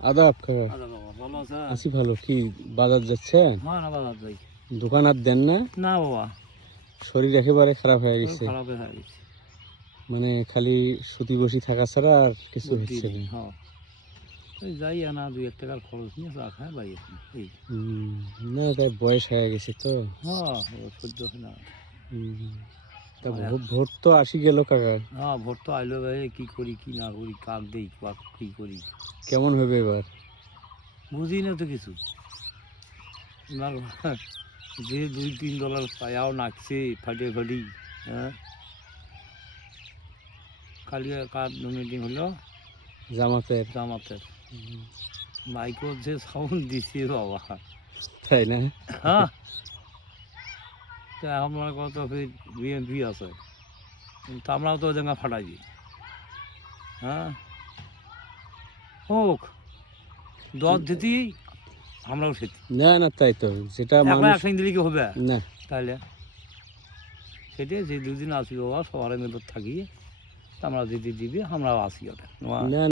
আদাব কাকা। আচ্ছা বাবা, ভালো আছেন? আছি ভালো। কি বাজার যাচ্ছেন? হ্যাঁ না বাবা যাই। দোকান আর দেন না? না বাবা, শরীর একেবারে খারাপ হয়ে শরীর গেছে, খারাপ হয়ে গেছে। মানে খালি শুতি বসি থাকা ছাড়া আর কিছু বুদ্ধি হচ্ছে নেই, না। হ্যাঁ। ওই যাই আনা 2-1 টাকার খরচ নিয়ে চা খায় বাড়ি আসি এই। না তাই বয়স হয়ে গেছে তো। হ্যাঁ এবার সহ্য হয় না। হুম, তা আর ভোট তো আসি গেল কাকা, হ্যাঁ ভোট তো আইলো ভাই, কি করি কি না করি, কাক দেই বা কি করি কেমন হবে এবার? বুঝি না তো কিছু। না যে $2-3 পায়াও নাকছে ফাটে ফাটি। হ্যাঁ কালি কার মিটিং হলো জামাতের। জামাতের, হুম, মাইকোর যে সাউন্ড দিছে বাবা। তাই না? হ্যাঁ তা আমার কত বিএনপি আছে, কিন্তু আমরাও তো জায়গা ফাটাই দিই। হ্যাঁ হোক, দর দিতেই আমরাও সেটি না না, তাই তো যেটা একলা মানুষ। একদিন দিলে কি হবে? না তাহলে সেটাই যে 2 দিন আসি বাবা সবার মিলে থাকি, আমরা যদি দিবি আমরাও আসি ওটা না